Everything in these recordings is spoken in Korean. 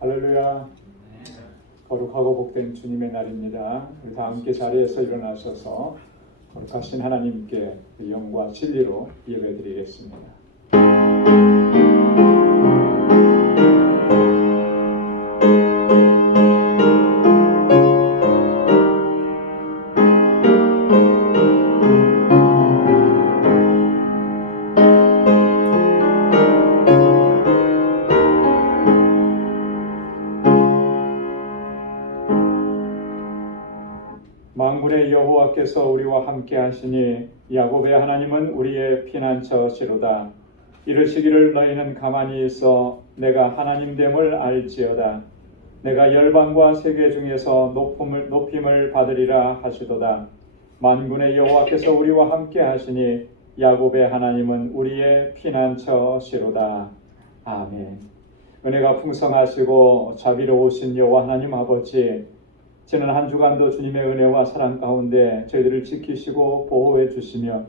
할렐루야. 거룩하고 복된 주님의 날입니다. 우리 다 함께 자리에서 일어나셔서 거룩하신 하나님께 영과 진리로 예배드리겠습니다. 만군의 여호와께서 우리와 함께 하시니 야곱의 하나님은 우리의 피난처시로다. 이르시기를 너희는 가만히 있어 내가 하나님됨을 알지어다. 내가 열방과 세계 중에서 높임을 받으리라 하시도다. 만군의 여호와께서 우리와 함께 하시니 야곱의 하나님은 우리의 피난처시로다. 아멘. 은혜가 풍성하시고 자비로우신 여호와 하나님 아버지, 지난 한 주간도 주님의 은혜와 사랑 가운데 저희들을 지키시고 보호해 주시며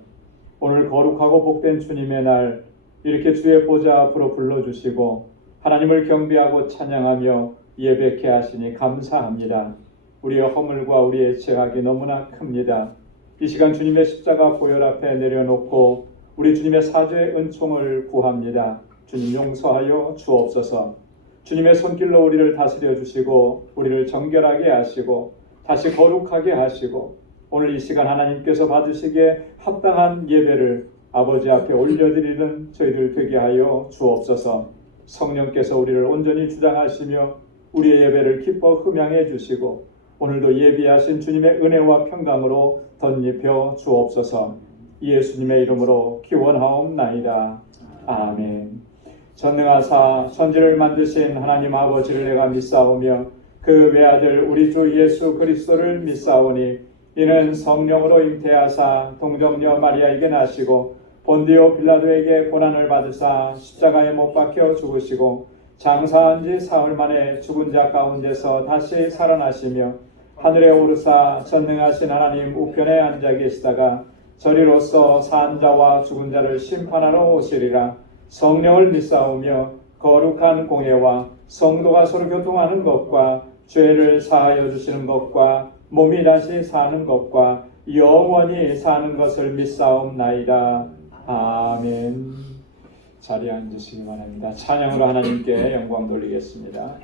오늘 거룩하고 복된 주님의 날 이렇게 주의 보좌 앞으로 불러주시고 하나님을 경배하고 찬양하며 예배케 하시니 감사합니다. 우리의 허물과 우리의 죄악이 너무나 큽니다. 이 시간 주님의 십자가 보혈 앞에 내려놓고 우리 주님의 사죄의 은총을 구합니다. 주님 용서하여 주옵소서. 주님의 손길로 우리를 다스려 주시고 우리를 정결하게 하시고 다시 거룩하게 하시고 오늘 이 시간 하나님께서 받으시기에 합당한 예배를 아버지 앞에 올려드리는 저희들 되게 하여 주옵소서. 성령께서 우리를 온전히 주장하시며 우리의 예배를 기뻐 흠양해 주시고 오늘도 예비하신 주님의 은혜와 평강으로 덧입혀 주옵소서. 예수님의 이름으로 기원하옵나이다. 아멘. 전능하사 천지를 만드신 하나님 아버지를 내가 믿사오며 그 외아들 우리 주 예수 그리스도를 믿사오니 이는 성령으로 잉태하사 동정녀 마리아에게 나시고 본디오 빌라도에게 고난을 받으사 십자가에 못 박혀 죽으시고 장사한 지 사흘 만에 죽은 자 가운데서 다시 살아나시며 하늘에 오르사 전능하신 하나님 우편에 앉아 계시다가 저리로서 산 자와 죽은 자를 심판하러 오시리라. 성령을 믿사오며 거룩한 공예와 성도가 서로 교통하는 것과 죄를 사하여 주시는 것과 몸이 다시 사는 것과 영원히 사는 것을 믿사옵나이다. 아멘. 자리에 앉으시기 바랍니다. 찬양으로 하나님께 영광 돌리겠습니다.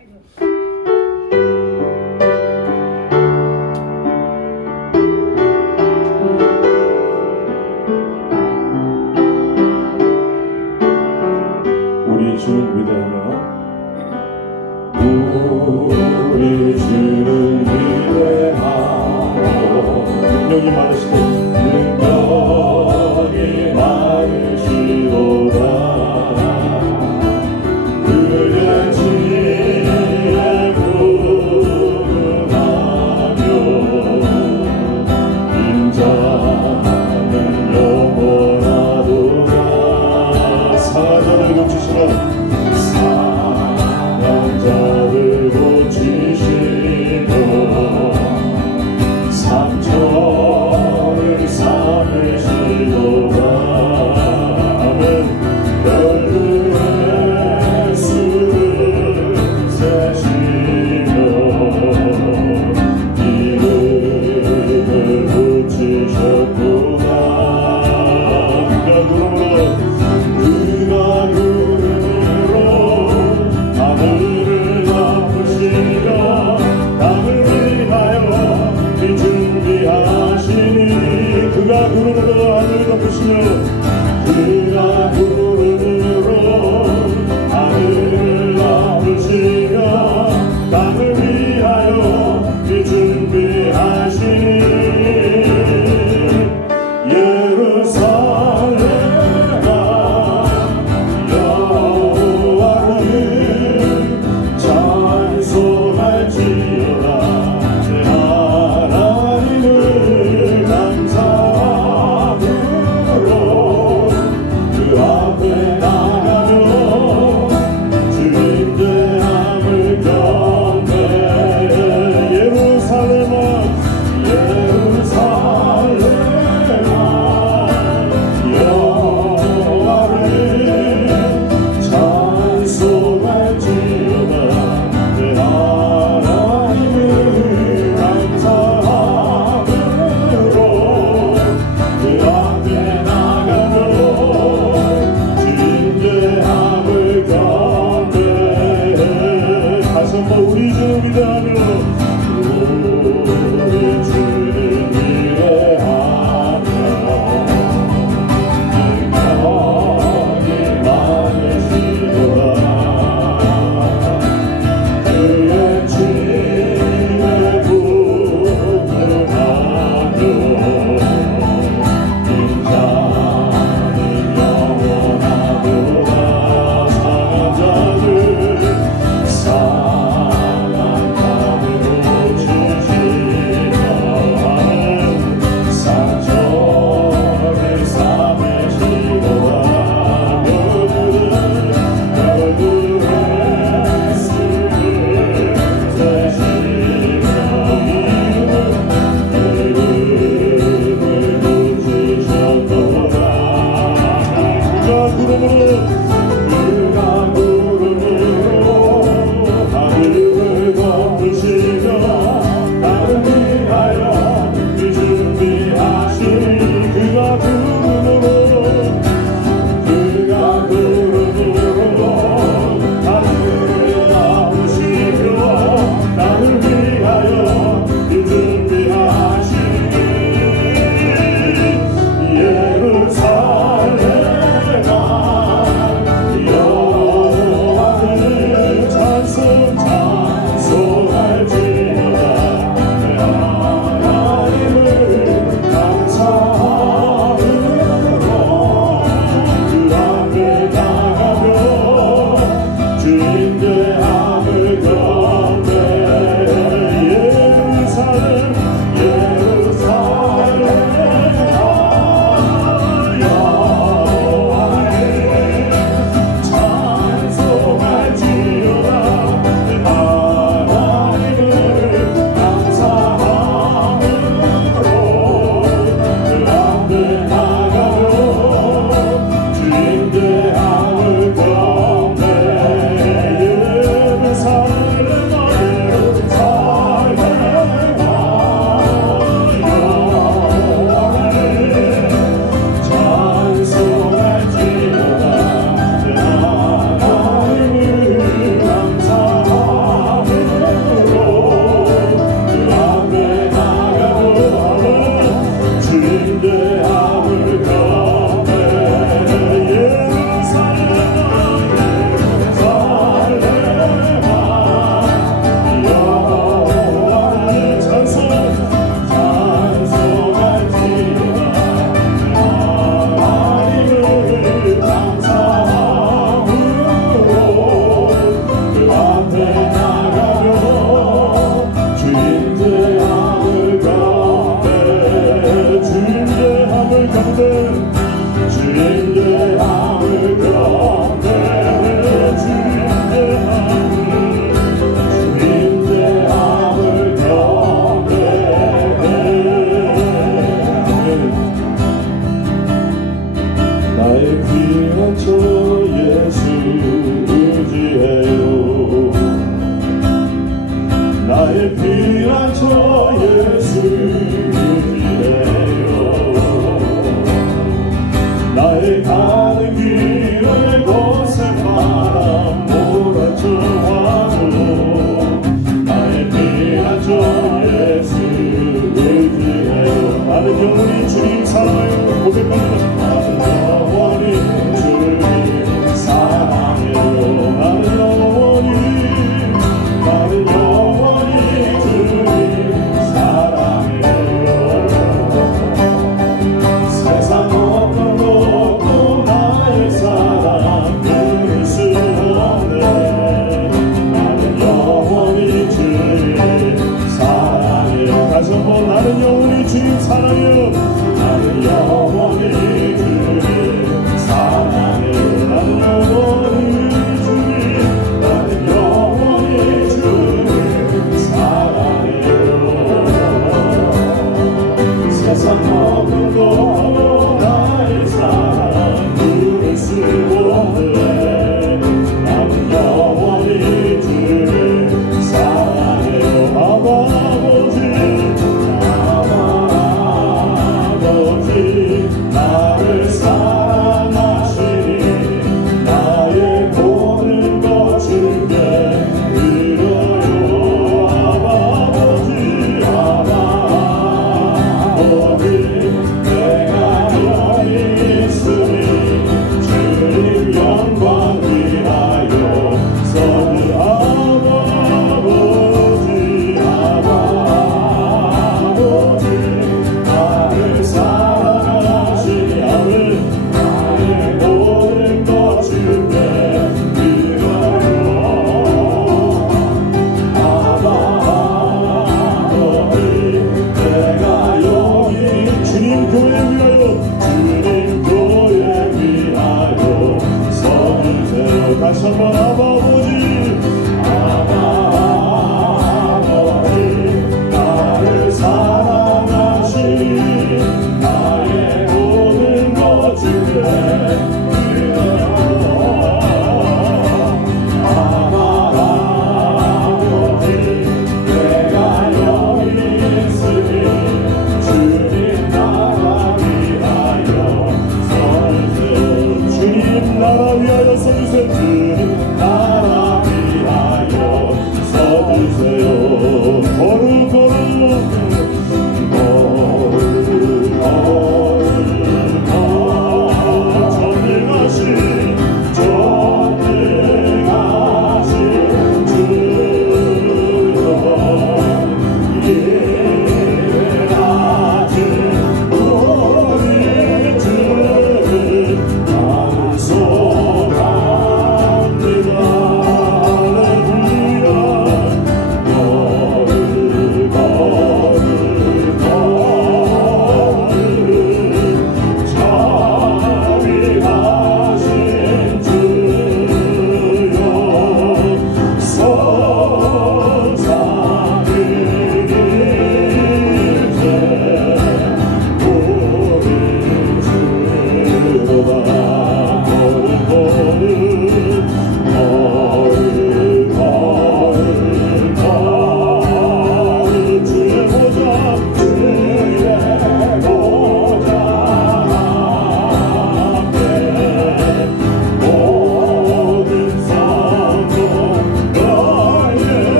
주는 위대하며 우리 주는 위대하며 능력이 많으시고 능력이 많으시도다. 그의 지혜 무궁하며 인자는 영원하도다. 사자를 고치시는 사랑자를 고치시며 삼천을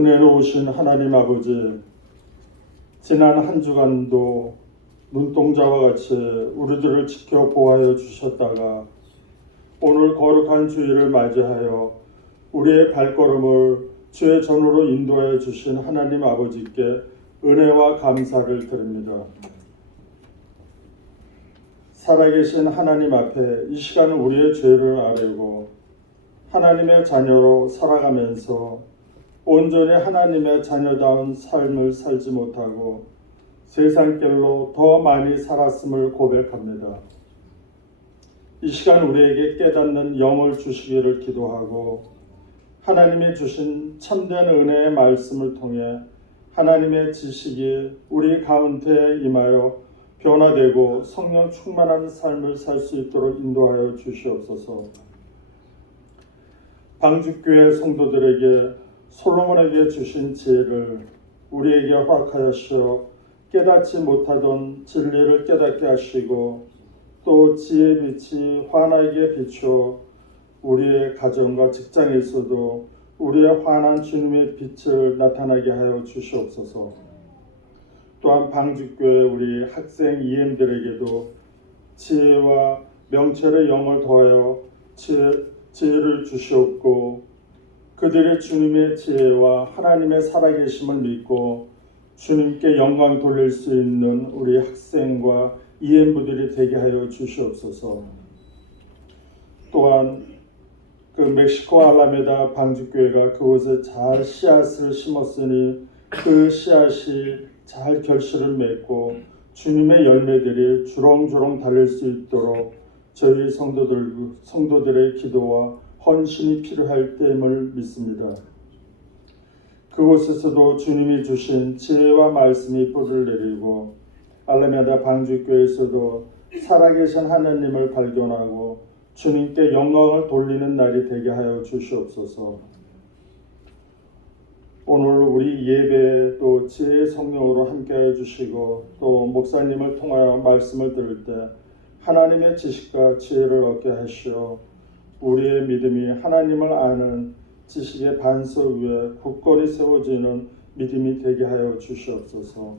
은혜로우신 하나님 아버지, 지난 한 주간도 눈동자와 같이 우리들을 지켜 보호하여 주셨다가 오늘 거룩한 주일을 맞이하여 우리의 발걸음을 주의 전으로 인도하여 주신 하나님 아버지께 은혜와 감사를 드립니다. 살아계신 하나님 앞에 이 시간 우리의 죄를 아뢰고 하나님의 자녀로 살아가면서 온전히 하나님의 자녀다운 삶을 살지 못하고 세상길로 더 많이 살았음을 고백합니다. 이 시간 우리에게 깨닫는 영을 주시기를 기도하고 하나님이 주신 참된 은혜의 말씀을 통해 하나님의 지식이 우리 가운데 임하여 변화되고 성령 충만한 삶을 살 수 있도록 인도하여 주시옵소서. 방주교회 성도들에게 솔로몬에게 주신 지혜를 우리에게 허락하여 깨닫지 못하던 진리를 깨닫게 하시고 또 지혜의 빛이 환하게 비추어 우리의 가정과 직장에서도 우리의 환한 주님의 빛을 나타나게 하여 주시옵소서. 또한 방주교회 우리 학생 EM들에게도 지혜와 명철의 영을 더하여 지혜를 주시옵고 그들의 주님의 지혜와 하나님의 살아계심을 믿고 주님께 영광 돌릴 수 있는 우리 학생과 EM부들이 되게 하여 주시옵소서. 또한 그 멕시코 알라메다 방주교회가 그곳에 잘 씨앗을 심었으니 그 씨앗이 잘 결실을 맺고 주님의 열매들이 주렁주렁 달릴 수 있도록 저희 성도들의 기도와 헌신이 필요할 때임을 믿습니다. 그곳에서도 주님이 주신 지혜와 말씀이 뿌리를 내리고 알라메다 방주교회에서도 살아계신 하나님을 발견하고 주님께 영광을 돌리는 날이 되게 하여 주시옵소서. 오늘 우리 예배에 또 지혜의 성령으로 함께해 주시고 또 목사님을 통하여 말씀을 들을 때 하나님의 지식과 지혜를 얻게 하시어 우리의 믿음이 하나님을 아는 지식의 반석 위에 굳건히 세워지는 믿음이 되게 하여 주시옵소서.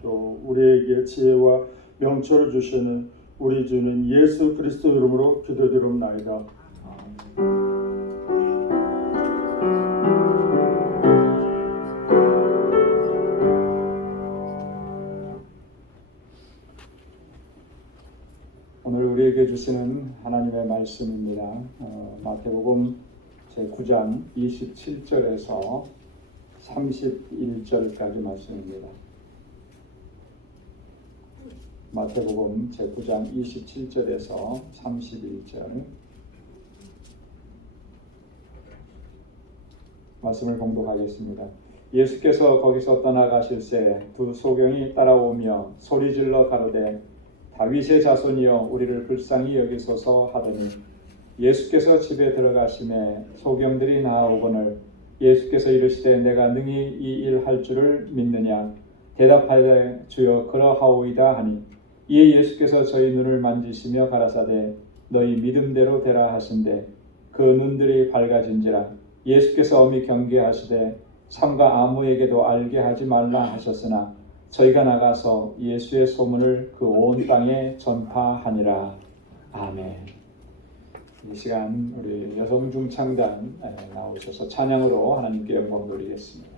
또 우리에게 지혜와 명철을 주시는 우리 주는 예수 그리스도 이름으로 기도드리옵나이다. 오늘 우리에게 주시는 하나님의 말씀입니다. 마태복음 제9장 27절에서 31절까지 말씀입니다. 마태복음 제9장 27절에서 31절 말씀을 봉독하겠습니다. 예수께서 거기서 떠나가실새 두 소경이 따라오며 소리질러 가로되 다윗의 자손이여 우리를 불쌍히 여기소서 하더니 예수께서 집에 들어가시매 소경들이 나아오거늘 예수께서 이르시되 내가 능히 이 일 할 줄을 믿느냐 대답하되 주여 그러하오이다 하니 이에 예수께서 저희 눈을 만지시며 가라사대 너희 믿음대로 되라 하신대 그 눈들이 밝아진지라 예수께서 엄히 경계하시되 삼가 아무에게도 알게 하지 말라 하셨으나 저희가 나가서 예수의 소문을 그 온 땅에 전파하니라. 아멘. 이 시간 우리 여성 중창단 나오셔서 찬양으로 하나님께 영광 돌리겠습니다.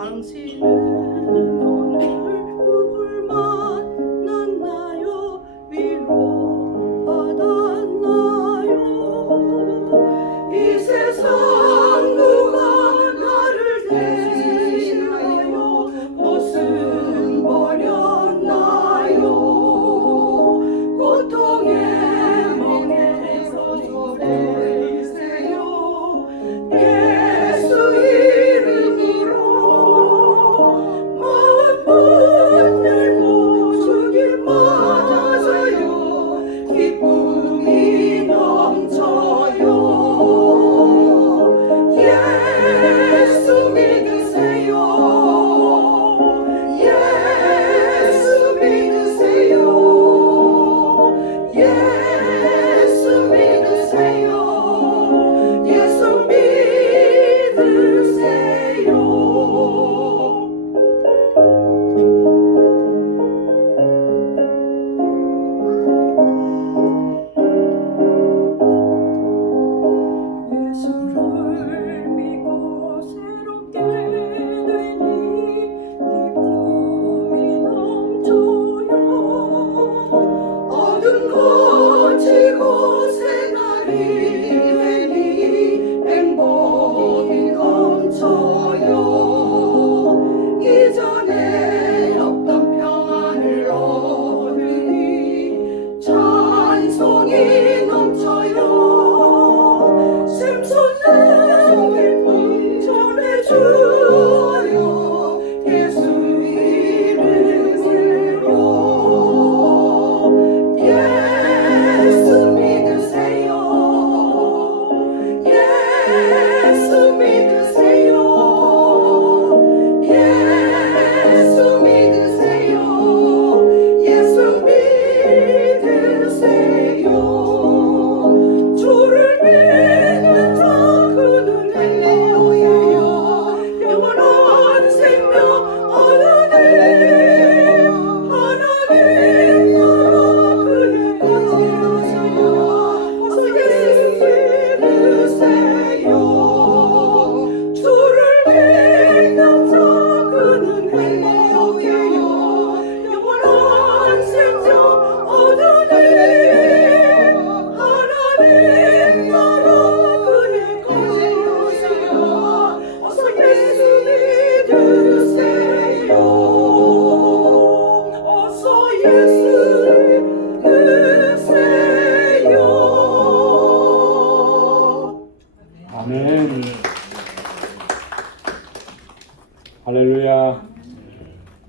당신은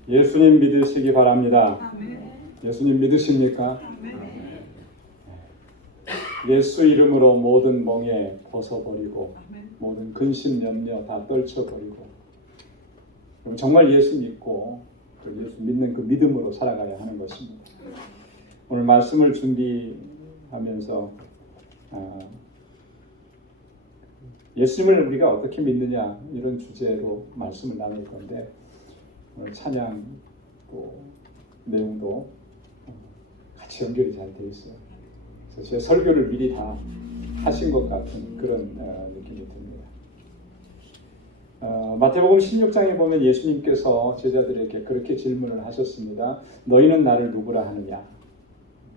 예수님 믿으시기 바랍니다. 아멘. 예수님 믿으십니까? 아멘. 예수 이름으로 모든 멍에 벗어버리고 아멘. 모든 근심 염려 다 떨쳐버리고 그럼 정말 예수 믿고 그 예수 믿는 그 믿음으로 살아가야 하는 것입니다. 오늘 말씀을 준비하면서 예수님을 우리가 어떻게 믿느냐 이런 주제로 말씀을 나눌 건데 오늘 찬양 또 내용도 같이 연결이 잘 돼 있어요. 그래서 제 설교를 미리 다 하신 것 같은 그런 느낌이 듭니다. 마태복음 16장에 보면 예수님께서 제자들에게 그렇게 질문을 하셨습니다. 너희는 나를 누구라 하느냐?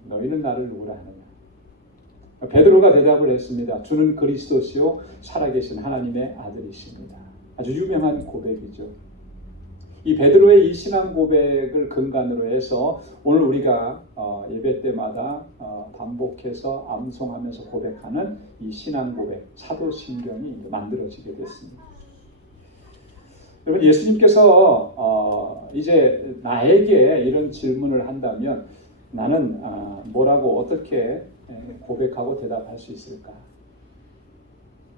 너희는 나를 누구라 하느냐? 베드로가 대답을 했습니다. 주는 그리스도시요 살아계신 하나님의 아들이십니다. 아주 유명한 고백이죠. 이 베드로의 이 신앙 고백을 근간으로 해서 오늘 우리가 예배 때마다 반복해서 암송하면서 고백하는 이 신앙 고백, 사도신경이 만들어지게 됐습니다. 여러분 예수님께서 이제 나에게 이런 질문을 한다면 나는 뭐라고 어떻게 고백하고 대답할 수 있을까?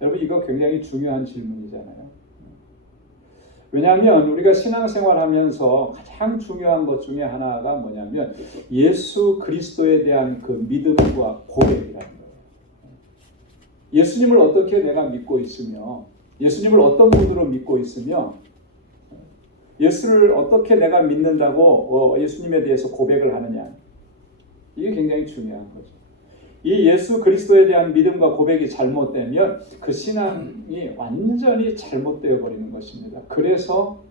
여러분 이거 굉장히 중요한 질문이잖아요. 왜냐하면 우리가 신앙생활하면서 가장 중요한 것 중에 하나가 뭐냐면 예수 그리스도에 대한 그 믿음과 고백이라는 거예요. 예수님을 어떻게 내가 믿고 있으며 예수님을 어떤 분으로 믿고 있으며 예수를 어떻게 내가 믿는다고 예수님에 대해서 고백을 하느냐 이게 굉장히 중요한 거죠. 이 예수 그리스도에 대한 믿음과 고백이 잘못되면 그 신앙이 완전히 잘못되어 버리는 것입니다. 그래서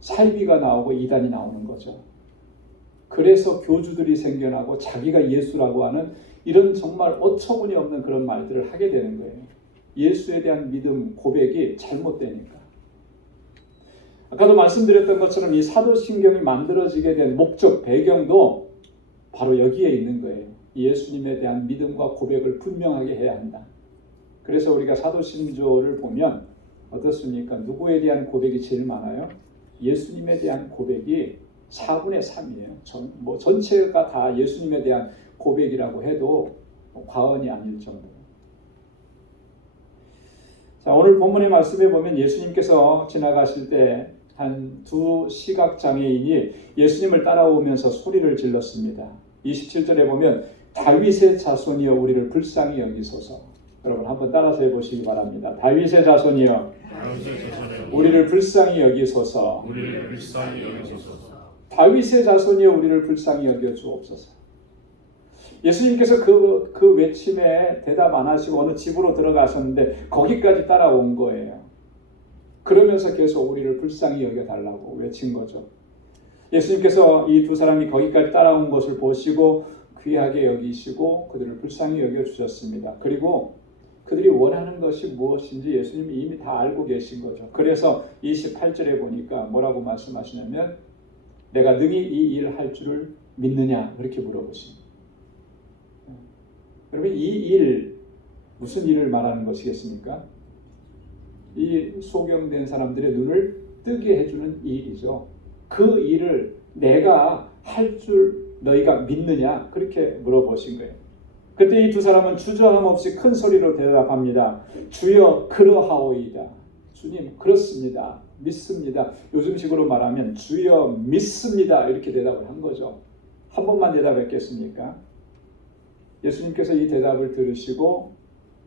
사이비가 나오고 이단이 나오는 거죠. 그래서 교주들이 생겨나고 자기가 예수라고 하는 이런 정말 어처구니 없는 그런 말들을 하게 되는 거예요. 예수에 대한 믿음, 고백이 잘못되니까. 아까도 말씀드렸던 것처럼 이 사도신경이 만들어지게 된 목적, 배경도 바로 여기에 있는 거예요. 예수님에 대한 믿음과 고백을 분명하게 해야 한다. 그래서 우리가 사도신조를 보면 어떻습니까? 누구에 대한 고백이 제일 많아요? 예수님에 대한 고백이 4분의 3이에요. 전체가 다 예수님에 대한 고백이라고 해도 과언이 아닐 정도로. 자, 오늘 본문의 말씀에 보면 예수님께서 지나가실 때 한 두 시각장애인이 예수님을 따라오면서 소리를 질렀습니다. 27절에 보면 다윗의 자손이여 우리를 불쌍히 여기소서. 여러분 한번 따라서 해보시기 바랍니다. 다윗의 자손이여 우리를 불쌍히 여기소서. 다윗의 자손이여 우리를 불쌍히 여겨 주옵소서. 예수님께서 그 외침에 대답 안 하시고 어느 집으로 들어가셨는데 거기까지 따라온 거예요. 그러면서 계속 우리를 불쌍히 여겨달라고 외친 거죠. 예수님께서 이 두 사람이 거기까지 따라온 것을 보시고 귀하게 여기시고 그들을 불쌍히 여겨주셨습니다. 그리고 그들이 원하는 것이 무엇인지 예수님이 이미 다 알고 계신 거죠. 그래서 28절에 보니까 뭐라고 말씀하시냐면 내가 능히 이 일 할 줄을 믿느냐 그렇게 물어보십니다. 여러분 이 일 무슨 일을 말하는 것이겠습니까? 이 소경된 사람들의 눈을 뜨게 해주는 일이죠. 그 일을 내가 할 줄 너희가 믿느냐 그렇게 물어보신 거예요. 그때 이 두 사람은 주저함 없이 큰 소리로 대답합니다. 주여 그러하오이다. 주님 그렇습니다. 믿습니다. 요즘식으로 말하면 주여 믿습니다 이렇게 대답을 한 거죠. 한 번만 대답했겠습니까? 예수님께서 이 대답을 들으시고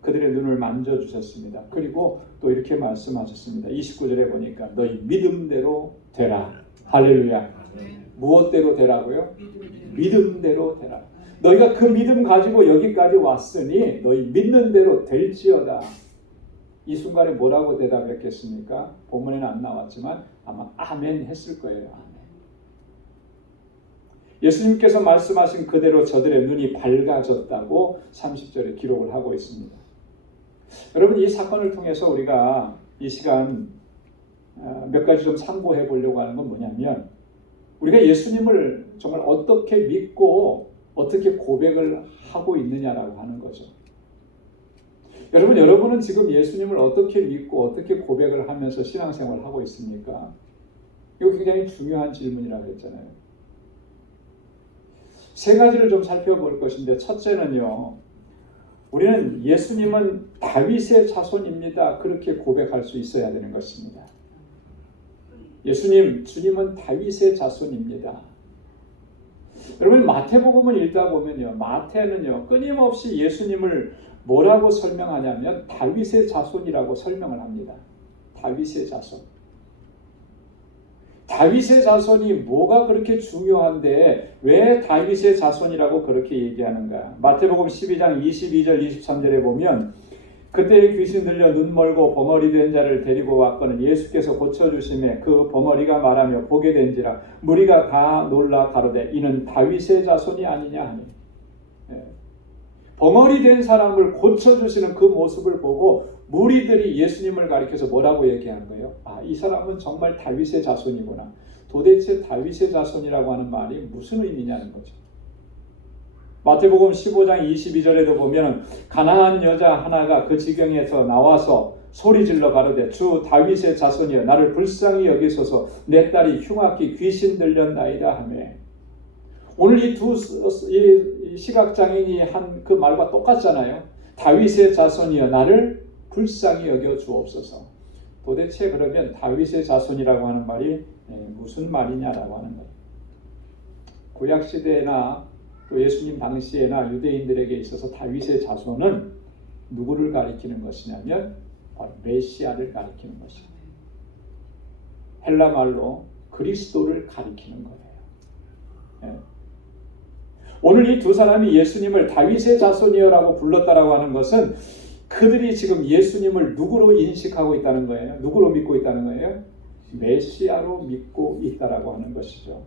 그들의 눈을 만져주셨습니다. 그리고 또 이렇게 말씀하셨습니다. 29절에 보니까 너희 믿음대로 되라. 할렐루야. 무엇대로 되라고요? 믿음대로 되라. 너희가 그 믿음 가지고 여기까지 왔으니 너희 믿는 대로 될지어다. 이 순간에 뭐라고 대답했겠습니까? 본문에는 안 나왔지만 아마 아멘 했을 거예요. 아멘. 예수님께서 말씀하신 그대로 저들의 눈이 밝아졌다고 30절에 기록을 하고 있습니다. 여러분 이 사건을 통해서 우리가 이 시간 몇 가지 좀 참고해 보려고 하는 건 뭐냐면 우리가 예수님을 정말 어떻게 믿고 어떻게 고백을 하고 있느냐라고 하는 거죠. 여러분은 지금 예수님을 어떻게 믿고 어떻게 고백을 하면서 신앙생활을 하고 있습니까? 이거 굉장히 중요한 질문이라고 했잖아요. 세 가지를 좀 살펴볼 것인데, 첫째는요, 우리는 예수님은 다윗의 자손입니다. 그렇게 고백할 수 있어야 되는 것입니다. 주님은 다윗의 자손입니다. 여러분, 마태복음을 읽다 보면요, 마태는요, 끊임없이 예수님을 뭐라고 설명하냐면 다윗의 자손이라고 설명을 합니다. 다윗의 자손. 다윗의 자손이 뭐가 그렇게 중요한데 왜 다윗의 자손이라고 그렇게 얘기하는가? 마태복음 12장 22절 23절에 보면 그때 귀신 들려 눈 멀고 벙어리 된 자를 데리고 왔거늘 예수께서 고쳐주심에 그 벙어리가 말하며 보게 된지라 무리가 다 놀라 가로되 이는 다윗의 자손이 아니냐 하니. 벙어리 된 사람을 고쳐주시는 그 모습을 보고 무리들이 예수님을 가리켜서 뭐라고 얘기하는 거예요? 이 사람은 정말 다윗의 자손이구나. 도대체 다윗의 자손이라고 하는 말이 무슨 의미냐는 거죠. 마태복음 15장 22절에도 보면 가나안 여자 하나가 그 지경에서 나와서 소리질러 가로되 주 다윗의 자손이여 나를 불쌍히 여기소서 내 딸이 흉악히 귀신 들렸나이다 하며, 오늘 이 두 시각장애인이 한 그 말과 똑같잖아요. 다윗의 자손이여 나를 불쌍히 여겨 주옵소서. 도대체 그러면 다윗의 자손이라고 하는 말이 무슨 말이냐라고 하는 거예요. 구약시대나 또 예수님 당시에나 유대인들에게 있어서 다윗의 자손은 누구를 가리키는 것이냐면 메시아를 가리키는 것입니다. 헬라 말로 그리스도를 가리키는 거예요. 오늘 이 두 사람이 예수님을 다윗의 자손이여라고 불렀다라고 하는 것은 그들이 지금 예수님을 누구로 인식하고 있다는 거예요? 누구로 믿고 있다는 거예요? 메시아로 믿고 있다라고 하는 것이죠.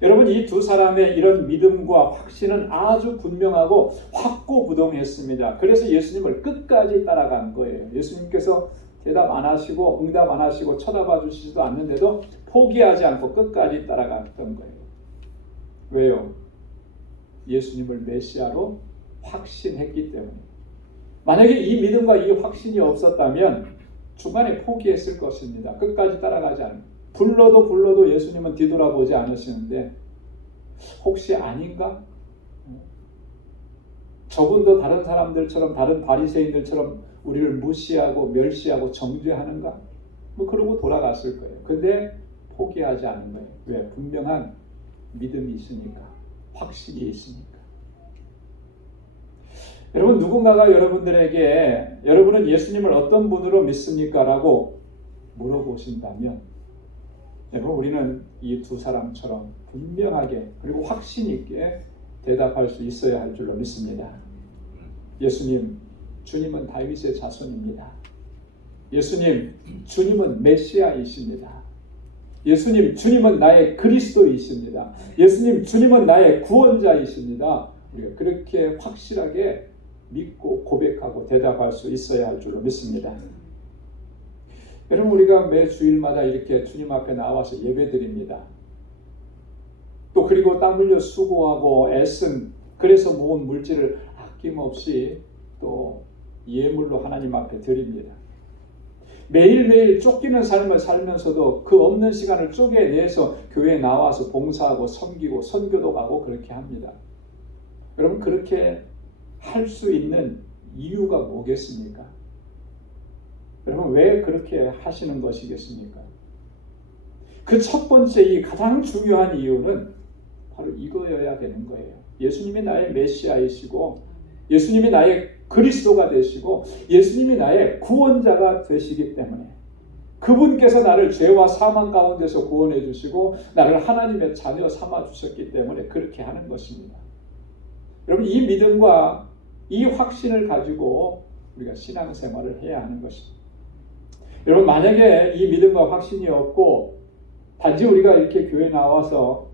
여러분, 이 두 사람의 이런 믿음과 확신은 아주 분명하고 확고부동했습니다. 그래서 예수님을 끝까지 따라간 거예요. 예수님께서 대답 안 하시고 응답 안 하시고 쳐다봐 주시지도 않는데도 포기하지 않고 끝까지 따라갔던 거예요. 왜요? 예수님을 메시아로 확신했기 때문에. 만약에 이 믿음과 이 확신이 없었다면 중간에 포기했을 것입니다. 끝까지 따라가지 않아요. 불러도 예수님은 뒤돌아보지 않으시는데 혹시 아닌가? 저분도 다른 사람들처럼 다른 바리새인들처럼 우리를 무시하고 멸시하고 정죄하는가? 그러고 돌아갔을 거예요. 근데 포기하지 않은 거예요. 왜? 분명한 믿음이 있으니까, 확신이 있으니까. 여러분, 누군가가 여러분들에게 여러분은 예수님을 어떤 분으로 믿습니까? 라고 물어보신다면 여러분, 우리는 이 두 사람처럼 분명하게 그리고 확신 있게 대답할 수 있어야 할 줄로 믿습니다. 주님은 다윗의 자손입니다. 주님은 메시아이십니다. 주님은 나의 그리스도이십니다. 주님은 나의 구원자이십니다. 우리가 그렇게 확실하게 믿고 고백하고 대답할 수 있어야 할 줄로 믿습니다. 여러분, 우리가 매 주일마다 이렇게 주님 앞에 나와서 예배드립니다. 또 그리고 땀 흘려 수고하고 애쓴 그래서 모은 물질을 아낌없이 또 예물로 하나님 앞에 드립니다. 매일매일 쫓기는 삶을 살면서도 그 없는 시간을 쪼개내서 교회에 나와서 봉사하고 섬기고 선교도 가고 그렇게 합니다. 여러분, 그렇게 할 수 있는 이유가 뭐겠습니까? 여러분, 왜 그렇게 하시는 것이겠습니까? 그 첫 번째 이 가장 중요한 이유는 바로 이거여야 되는 거예요. 예수님이 나의 메시아이시고 예수님이 나의 그리스도가 되시고 예수님이 나의 구원자가 되시기 때문에 그분께서 나를 죄와 사망 가운데서 구원해 주시고 나를 하나님의 자녀 삼아 주셨기 때문에 그렇게 하는 것입니다. 여러분, 이 믿음과 이 확신을 가지고 우리가 신앙생활을 해야 하는 것입니다. 여러분, 만약에 이 믿음과 확신이 없고 단지 우리가 이렇게 교회 나와서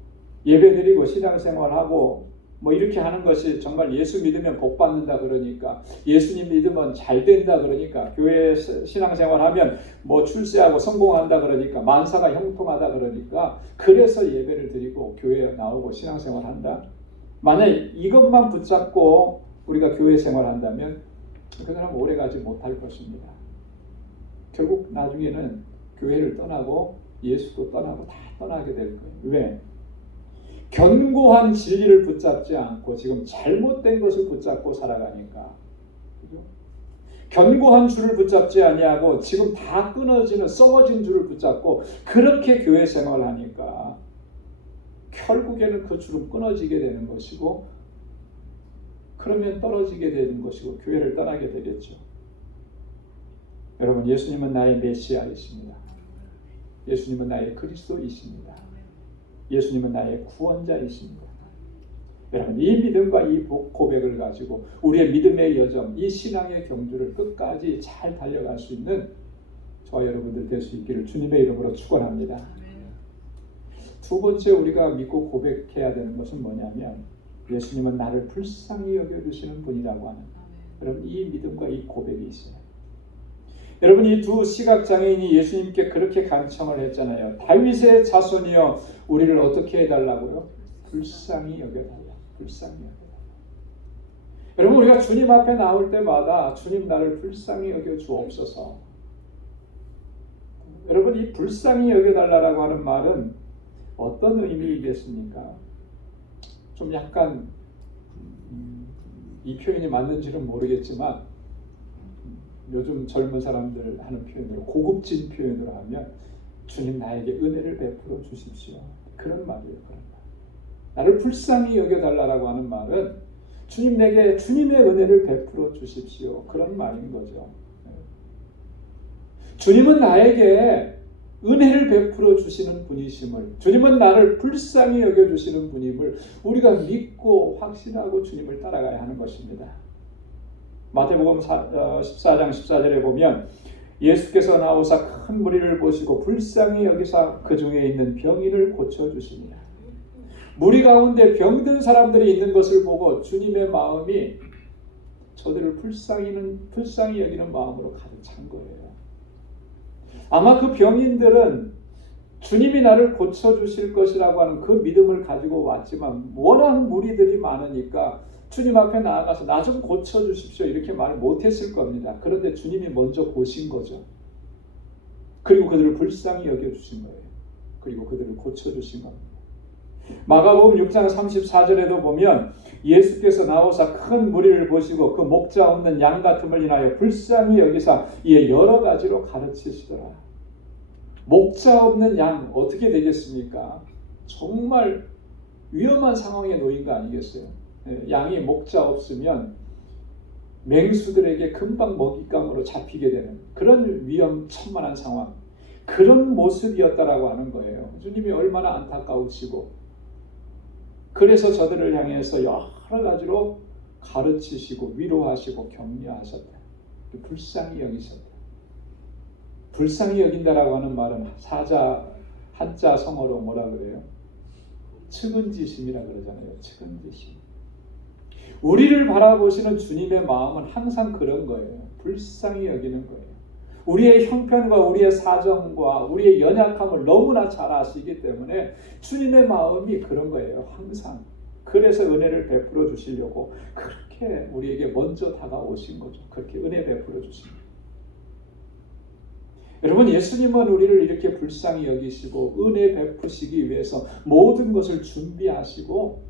예배드리고 신앙생활하고 이렇게 하는 것이 정말 예수 믿으면 복 받는다 그러니까, 예수님 믿으면 잘 된다 그러니까, 교회 신앙생활하면 출세하고 성공한다 그러니까, 만사가 형통하다 그러니까 그래서 예배를 드리고 교회에 나오고 신앙생활한다. 만약 이것만 붙잡고 우리가 교회 생활한다면 그 사람 오래가지 못할 것입니다. 결국 나중에는 교회를 떠나고 예수도 떠나고 다 떠나게 될 거예요. 왜? 견고한 진리를 붙잡지 않고 지금 잘못된 것을 붙잡고 살아가니까. 그죠? 견고한 줄을 붙잡지 아니하고 지금 다 끊어지는 썩어진 줄을 붙잡고 그렇게 교회 생활을 하니까 결국에는 그 줄은 끊어지게 되는 것이고, 그러면 떨어지게 되는 것이고 교회를 떠나게 되겠죠. 여러분, 예수님은 나의 메시아이십니다. 예수님은 나의 그리스도이십니다. 예수님은 나의 구원자이십니다. 여러분, 이 믿음과 이 고백을 가지고 우리의 믿음의 여정, 이 신앙의 경주를 끝까지 잘 달려갈 수 있는 저와 여러분들 될 수 있기를 주님의 이름으로 축원합니다. 두 번째 우리가 믿고 고백해야 되는 것은 뭐냐면, 예수님은 나를 불쌍히 여겨주시는 분이라고 하는, 여러분, 이 믿음과 이 고백이 있어요. 여러분, 이 두 시각장애인이 예수님께 그렇게 간청을 했잖아요. 다윗의 자손이여 우리를 어떻게 해달라고요? 불쌍히 여겨달라. 불쌍히 여겨달라. 여러분, 우리가 주님 앞에 나올 때마다 주님 나를 불쌍히 여겨 주옵소서. 여러분, 이 불쌍히 여겨달라고 하는 말은 어떤 의미이겠습니까? 좀 약간 이 표현이 맞는지는 모르겠지만 요즘 젊은 사람들 하는 표현으로, 고급진 표현으로 하면 주님 나에게 은혜를 베풀어 주십시오. 그런 말이에요. 그런 말. 나를 불쌍히 여겨달라고 하는 말은 주님 내게 주님의 은혜를 베풀어 주십시오. 그런 말인 거죠. 주님은 나에게 은혜를 베풀어 주시는 분이심을, 주님은 나를 불쌍히 여겨주시는 분임을 우리가 믿고 확신하고 주님을 따라가야 하는 것입니다. 마태복음 14장 14절에 보면 예수께서 나오사 큰 무리를 보시고 불쌍히 여기사 그 중에 있는 병인을 고쳐주시니라. 무리 가운데 병든 사람들이 있는 것을 보고 주님의 마음이 저들을 불쌍히 여기는 마음으로 가득 찬 거예요. 아마 그 병인들은 주님이 나를 고쳐주실 것이라고 하는 그 믿음을 가지고 왔지만 워낙 무리들이 많으니까 주님 앞에 나아가서 나 좀 고쳐주십시오 이렇게 말을 못했을 겁니다. 그런데 주님이 먼저 보신 거죠. 그리고 그들을 불쌍히 여겨주신 거예요. 그리고 그들을 고쳐주신 겁니다. 마가복음 6장 34절에도 보면 예수께서 나오사 큰 무리를 보시고 그 목자 없는 양 같음을 인하여 불쌍히 여기사 이에 여러 가지로 가르치시더라. 목자 없는 양 어떻게 되겠습니까? 정말 위험한 상황에 놓인 거 아니겠어요? 양이 목자 없으면 맹수들에게 금방 먹잇감으로 잡히게 되는 그런 위험천만한 상황, 그런 모습이었다라고 하는 거예요. 주님이 얼마나 안타까우시고, 그래서 저들을 향해서 여러 가지로 가르치시고 위로하시고 격려하셨다. 불쌍히 여기셨다. 불쌍히 여긴다라고 하는 말은 한자 성어로 뭐라 그래요? 측은지심이라 그러잖아요. 측은지심. 우리를 바라보시는 주님의 마음은 항상 그런 거예요. 불쌍히 여기는 거예요. 우리의 형편과 우리의 사정과 우리의 연약함을 너무나 잘 아시기 때문에 주님의 마음이 그런 거예요. 항상. 그래서 은혜를 베풀어 주시려고 그렇게 우리에게 먼저 다가오신 거죠. 그렇게 은혜 베풀어 주신 거예요. 여러분, 예수님은 우리를 이렇게 불쌍히 여기시고 은혜 베푸시기 위해서 모든 것을 준비하시고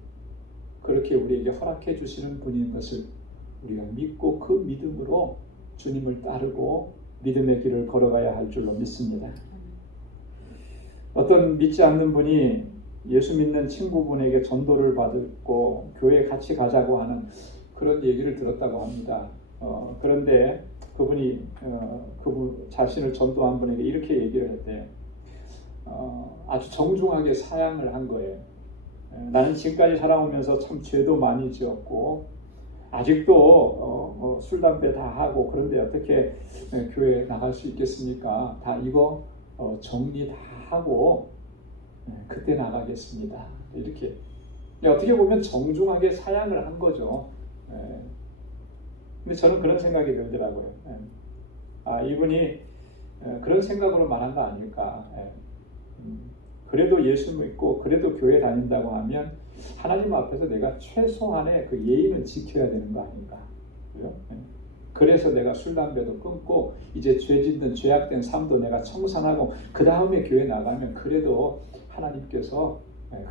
그렇게 우리에게 허락해 주시는 분인 것을 우리가 믿고 그 믿음으로 주님을 따르고 믿음의 길을 걸어가야 할 줄로 믿습니다. 어떤 믿지 않는 분이 예수 믿는 친구분에게 전도를 받고 교회에 같이 가자고 하는 그런 얘기를 들었다고 합니다. 그런데 그분이 그분 자신을 전도한 분에게 이렇게 얘기를 했대요. 아주 정중하게 사양을 한 거예요. 나는 지금까지 살아오면서 참 죄도 많이 지었고 아직도 술 담배 다 하고 그런데 어떻게 교회 나갈 수 있겠습니까? 다 이거 정리 다 하고 그때 나가겠습니다. 이렇게 어떻게 보면 정중하게 사양을 한 거죠. 근데 저는 그런 생각이 들더라고요. 이분이 그런 생각으로 말한 거 아닐까. 그래도 예수 믿고 그래도 교회 다닌다고 하면 하나님 앞에서 내가 최소한의 그 예의는 지켜야 되는 거 아닌가. 그죠? 그래서 내가 술 담배도 끊고 이제 죄 짓는 죄악된 삶도 내가 청산하고 그 다음에 교회 나가면 그래도 하나님께서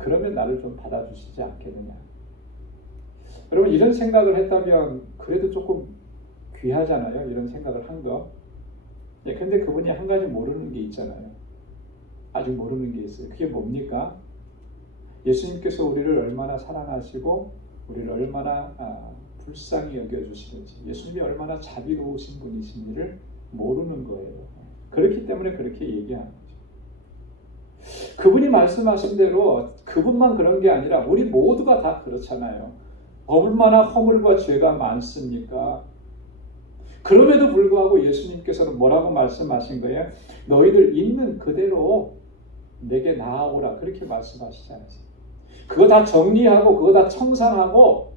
그러면 나를 좀 받아주시지 않겠느냐. 여러분 이런 생각을 했다면 그래도 조금 귀하잖아요. 이런 생각을 한 거. 근데 그분이 한 가지 모르는 게 있잖아요. 아직 모르는 게 있어요. 그게 뭡니까? 예수님께서 우리를 얼마나 사랑하시고 우리를 얼마나 불쌍히 여겨주시는지, 예수님이 얼마나 자비로우신 분이신지를 모르는 거예요. 그렇기 때문에 그렇게 얘기하는 거죠. 그분이 말씀하신 대로 그분만 그런 게 아니라 우리 모두가 다 그렇잖아요. 얼마나 허물과 죄가 많습니까? 그럼에도 불구하고 예수님께서는 뭐라고 말씀하신 거예요? 너희들 있는 그대로 내게 나아오라, 그렇게 말씀하시지 않으세요? 그거 다 정리하고 그거 다 청산하고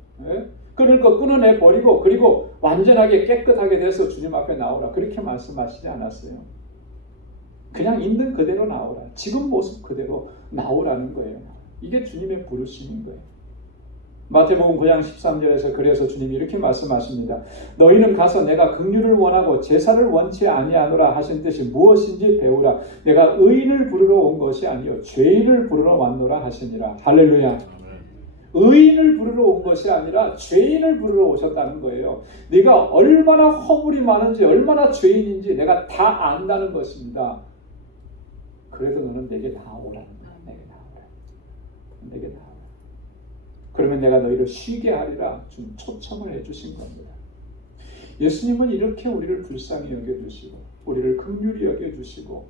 끊을 거 끊어내 버리고 그리고 완전하게 깨끗하게 돼서 주님 앞에 나오라, 그렇게 말씀하시지 않았어요. 그냥 있는 그대로 나오라, 지금 모습 그대로 나오라는 거예요. 이게 주님의 부르심인 거예요. 마태복음 9장 13절에서 그래서 주님이 이렇게 말씀하십니다. 너희는 가서 내가 긍휼을 원하고 제사를 원치 아니하노라 하신 뜻이 무엇인지 배우라. 내가 의인을 부르러 온 것이 아니요 죄인을 부르러 왔노라 하시니라. 할렐루야. 의인을 부르러 온 것이 아니라 죄인을 부르러 오셨다는 거예요. 네가 얼마나 허물이 많은지 얼마나 죄인인지 내가 다 안다는 것입니다. 그래도 너는 내게 나오라는 거야. 내게 나오라. 내게 나오라. 그러면 내가 너희를 쉬게 하리라. 좀 초청을 해주신 겁니다. 예수님은 이렇게 우리를 불쌍히 여겨주시고 우리를 긍휼히 여겨주시고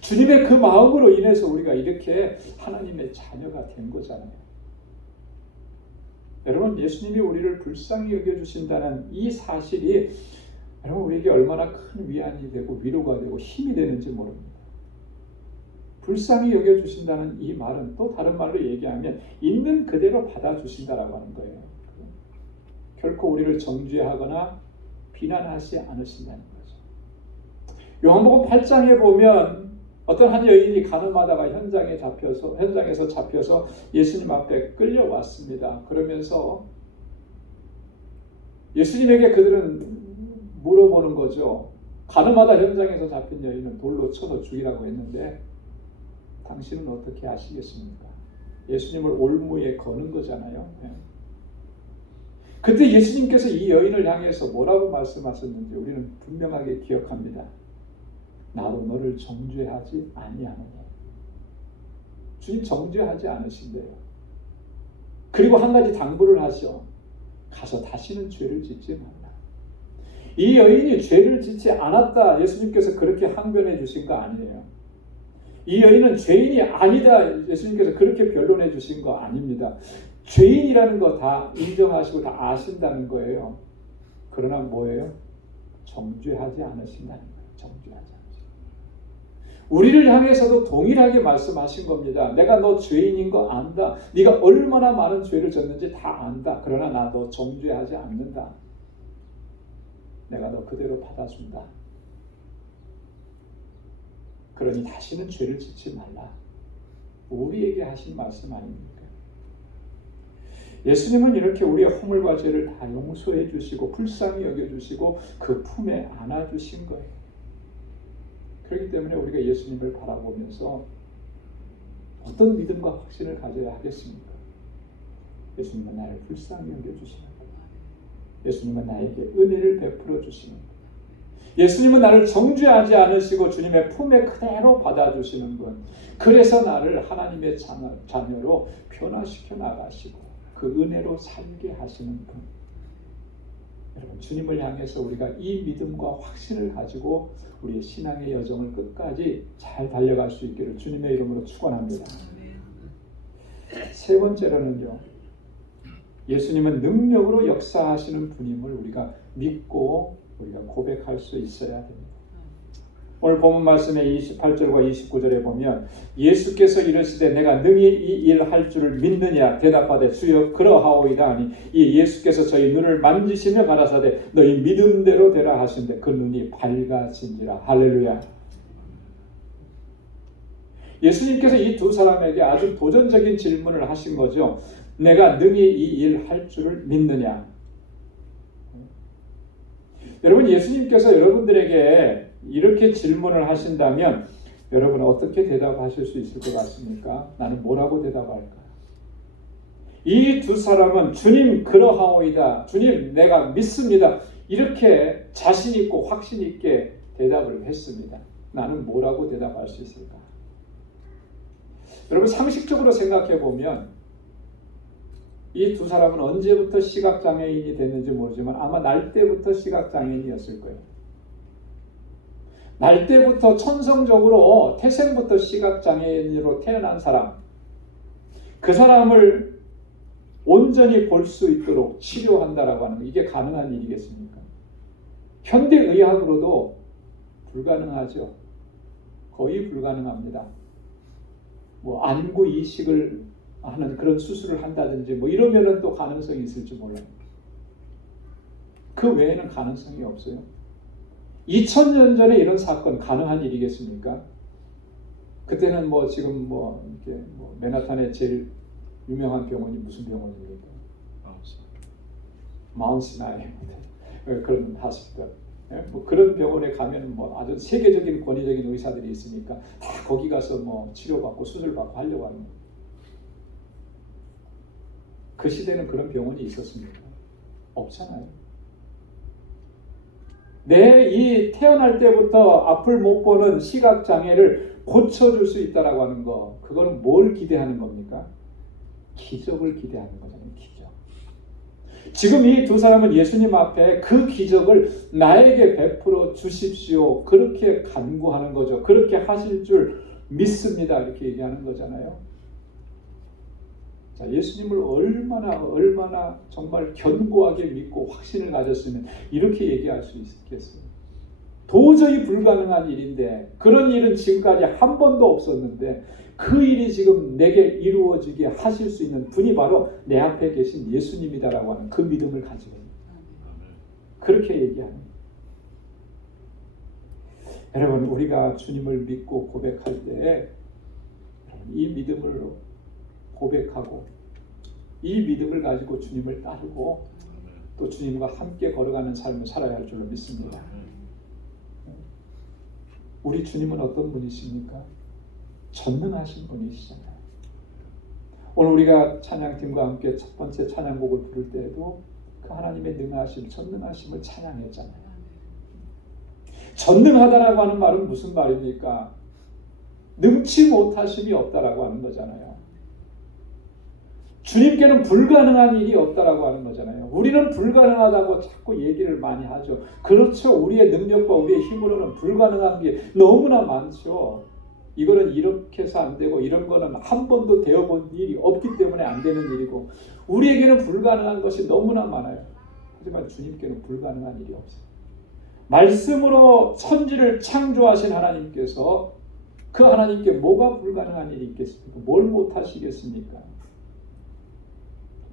주님의 그 마음으로 인해서 우리가 이렇게 하나님의 자녀가 된 거잖아요. 여러분 예수님이 우리를 불쌍히 여겨주신다는 이 사실이 여러분 우리에게 얼마나 큰 위안이 되고 위로가 되고 힘이 되는지 모릅니다. 불쌍히 여겨주신다는 이 말은 또 다른 말로 얘기하면 있는 그대로 받아주신다라고 하는 거예요. 결코 우리를 정죄하거나 비난하지 않으신다는 거죠. 요한복음 8장에 보면 어떤 한 여인이 가늠하다가 현장에서 잡혀서 예수님 앞에 끌려왔습니다. 그러면서 예수님에게 그들은 물어보는 거죠. 가늠하다 현장에서 잡힌 여인은 돌로 쳐서 죽이라고 했는데 당신은 어떻게 아시겠습니까? 예수님을 올무에 거는 거잖아요. 그때 예수님께서 이 여인을 향해서 뭐라고 말씀하셨는지 우리는 분명하게 기억합니다. 나도 너를 정죄하지 아니하노니. 주님 정죄하지 않으신대요. 그리고 한 가지 당부를 하죠. 가서 다시는 죄를 짓지 말라. 이 여인이 죄를 짓지 않았다 예수님께서 그렇게 항변해 주신 거 아니에요. 이 여인은 죄인이 아니다 예수님께서 그렇게 변론해 주신 거 아닙니다. 죄인이라는 거 다 인정하시고 다 아신다는 거예요. 그러나 뭐예요? 정죄하지 않으신다는 거예요. 정죄하지 않으신다. 우리를 향해서도 동일하게 말씀하신 겁니다. 내가 너 죄인인 거 안다. 네가 얼마나 많은 죄를 졌는지 다 안다. 그러나 나 너 정죄하지 않는다. 내가 너 그대로 받아준다. 그러니 다시는 죄를 짓지 말라. 우리에게 하신 말씀 아닙니까? 예수님은 이렇게 우리의 허물과 죄를 다 용서해 주시고 불쌍히 여겨주시고 그 품에 안아주신 거예요. 그렇기 때문에 우리가 예수님을 바라보면서 어떤 믿음과 확신을 가져야 하겠습니까? 예수님은 나를 불쌍히 여겨주시는 것. 예수님은 나에게 은혜를 베풀어 주시는 것. 예수님은 나를 정죄하지 않으시고 주님의 품에 그대로 받아주시는 분. 그래서 나를 하나님의 자녀로 변화시켜 나가시고 그 은혜로 살게 하시는 분. 여러분 주님을 향해서 우리가 이 믿음과 확신을 가지고 우리의 신앙의 여정을 끝까지 잘 달려갈 수 있기를 주님의 이름으로 축원합니다. 세 번째로는요. 예수님은 능력으로 역사하시는 분임을 우리가 믿고 우리가 고백할 수 있어야 됩니다. 오늘 본문 말씀의 28절과 29절에 보면 예수께서 이르시되 내가 능히 이 일 할 줄을 믿느냐 대답하되 주여 그러하오이다 하니 이 예수께서 저희 눈을 만지시며 가라사대 너희 믿음대로 되라 하신대 그 눈이 밝아진지라. 할렐루야. 예수님께서 이 두 사람에게 아주 도전적인 질문을 하신 거죠. 내가 능히 이 일 할 줄을 믿느냐. 여러분, 예수님께서 여러분들에게 이렇게 질문을 하신다면 여러분 어떻게 대답하실 수 있을 것 같습니까? 나는 뭐라고 대답할까요? 이 두 사람은 주님 그러하오이다, 주님 내가 믿습니다, 이렇게 자신 있고 확신 있게 대답을 했습니다. 나는 뭐라고 대답할 수 있을까? 여러분, 상식적으로 생각해 보면 이 두 사람은 언제부터 시각장애인이 됐는지 모르지만 아마 날 때부터 시각장애인이었을 거예요. 날 때부터 천성적으로 태생부터 시각장애인으로 태어난 사람, 그 사람을 온전히 볼 수 있도록 치료한다라고 하는 거, 이게 가능한 일이겠습니까? 현대의학으로도 불가능하죠. 거의 불가능합니다. 뭐 안구 이식을 하는 그런 수술을 한다든지 뭐 이러면은 또 가능성이 있을지 몰라요. 그 외에는 가능성이 없어요. 2000년 전에 이런 사건 가능한 일이겠습니까? 그때는 뭐 지금 뭐 이렇게 뭐 맨하탄의 제일 유명한 병원이 무슨 병원입니까? 마운트 시나이 그런 하스피털. 뭐 그런 병원에 가면 뭐 아주 세계적인 권위적인 의사들이 있으니까 다 거기 가서 뭐 치료받고 수술받고 하려고 하는 거예요. 그 시대는 그런 병원이 있었습니까? 없잖아요. 내 이 태어날 때부터 앞을 못 보는 시각장애를 고쳐줄 수 있다라고 하는 거, 그거는 뭘 기대하는 겁니까? 기적을 기대하는 거잖아요. 기적. 지금 이 두 사람은 예수님 앞에 그 기적을 나에게 베풀어 주십시오, 그렇게 간구하는 거죠. 그렇게 하실 줄 믿습니다, 이렇게 얘기하는 거잖아요. 자, 예수님을 얼마나 정말 견고하게 믿고 확신을 가졌으면 이렇게 얘기할 수 있겠어요. 도저히 불가능한 일인데, 그런 일은 지금까지 한 번도 없었는데 그 일이 지금 내게 이루어지게 하실 수 있는 분이 바로 내 앞에 계신 예수님이다라고 하는 그 믿음을 가지고 있는 거예요. 그렇게 얘기하는 거예요. 여러분, 우리가 주님을 믿고 고백할 때 이 믿음으로 고백하고 이 믿음을 가지고 주님을 따르고 또 주님과 함께 걸어가는 삶을 살아야 할 줄로 믿습니다. 우리 주님은 어떤 분이십니까? 전능하신 분이시잖아요. 오늘 우리가 찬양팀과 함께 첫 번째 찬양곡을 부를 때에도 그 하나님의 능하심, 전능하심을 찬양했잖아요. 전능하다라고 하는 말은 무슨 말입니까? 능치 못하심이 없다라고 하는 거잖아요. 주님께는 불가능한 일이 없다라고 하는 거잖아요. 우리는 불가능하다고 자꾸 얘기를 많이 하죠. 그렇죠. 우리의 능력과 우리의 힘으로는 불가능한 게 너무나 많죠. 이거는 이렇게 해서 안 되고 이런 거는 한 번도 되어본 일이 없기 때문에 안 되는 일이고, 우리에게는 불가능한 것이 너무나 많아요. 하지만 주님께는 불가능한 일이 없어요. 말씀으로 천지를 창조하신 하나님께서 그 하나님께 뭐가 불가능한 일이 있겠습니까? 뭘 못하시겠습니까?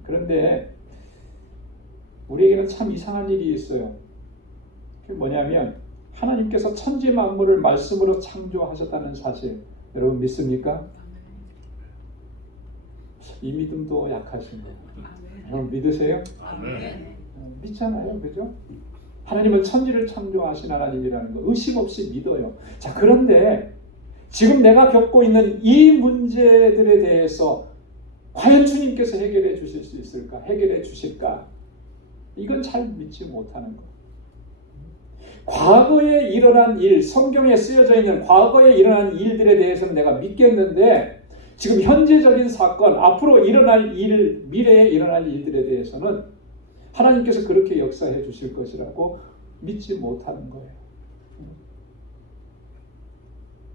그런데 우리에게는 참 이상한 일이 있어요. 그게 뭐냐면 하나님께서 천지 만물을 말씀으로 창조하셨다는 사실, 여러분 믿습니까? 이 믿음도 약하신 거예요. 여러분 믿으세요? 믿잖아요, 그죠? 하나님은 천지를 창조하신 하나님이라는 거 의심 없이 믿어요. 자, 그런데 지금 내가 겪고 있는 이 문제들에 대해서 과연 주님께서 해결해 주실 수 있을까? 해결해 주실까? 이건 잘 믿지 못하는 거. 과거에 일어난 일, 성경에 쓰여져 있는 과거에 일어난 일들에 대해서는 내가 믿겠는데, 지금 현재적인 사건, 앞으로 일어날 일, 미래에 일어날 일들에 대해서는 하나님께서 그렇게 역사해 주실 것이라고 믿지 못하는 거예요.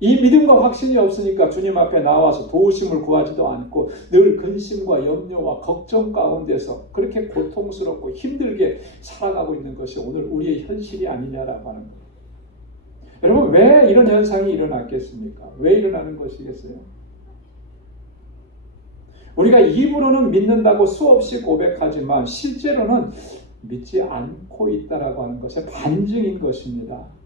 이 믿음과 확신이 없으니까 주님 앞에 나와서 도우심을 구하지도 않고 늘 근심과 염려와 걱정 가운데서 그렇게 고통스럽고 힘들게 살아가고 있는 것이 오늘 우리의 현실이 아니냐라고 하는 거예요. 여러분, 왜 이런 현상이 일어났겠습니까? 왜 일어나는 것이겠어요? 우리가 입으로는 믿는다고 수없이 고백하지만 실제로는 믿지 않고 있다라고 하는 것의 반증인 것입니다.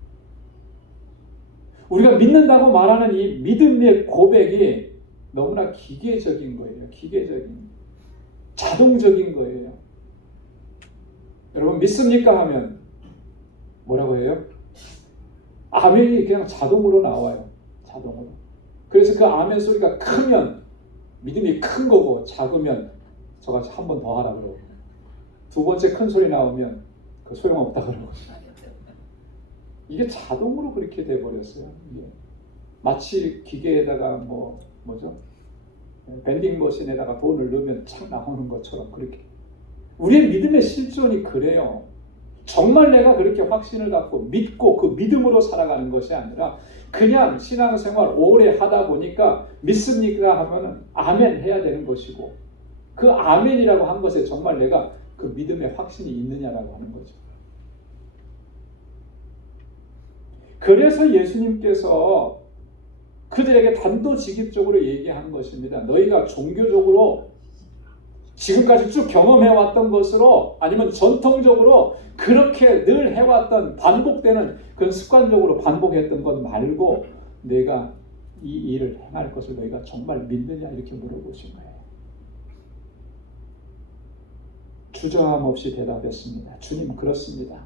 우리가 믿는다고 말하는 이 믿음의 고백이 너무나 기계적인 거예요. 기계적인, 자동적인 거예요. 여러분 믿습니까 하면 뭐라고 해요? 아멘이 그냥 자동으로 나와요. 자동으로. 그래서 그 아멘 소리가 크면 믿음이 큰 거고, 작으면 저같이 한 번 더 하라 그러고, 두 번째 큰 소리 나오면 그 소용없다 그러고. 이게 자동으로 그렇게 돼버렸어요. 이게. 마치 기계에다가 뭐죠? 밴딩 머신에다가 돈을 넣으면 착 나오는 것처럼 그렇게. 우리의 믿음의 실존이 그래요. 정말 내가 그렇게 확신을 갖고 믿고 그 믿음으로 살아가는 것이 아니라 그냥 신앙생활 오래 하다 보니까 믿습니까 하면은 아멘 해야 되는 것이고, 그 아멘이라고 한 것에 정말 내가 그 믿음의 확신이 있느냐라고 하는 거죠. 그래서 예수님께서 그들에게 단도직입적으로 얘기한 것입니다. 너희가 종교적으로 지금까지 쭉 경험해왔던 것으로, 아니면 전통적으로 그렇게 늘 해왔던 반복되는 그런 습관적으로 반복했던 것 말고 내가 이 일을 행할 것을 너희가 정말 믿느냐, 이렇게 물어보신 거예요. 주저함 없이 대답했습니다. 주님, 그렇습니다.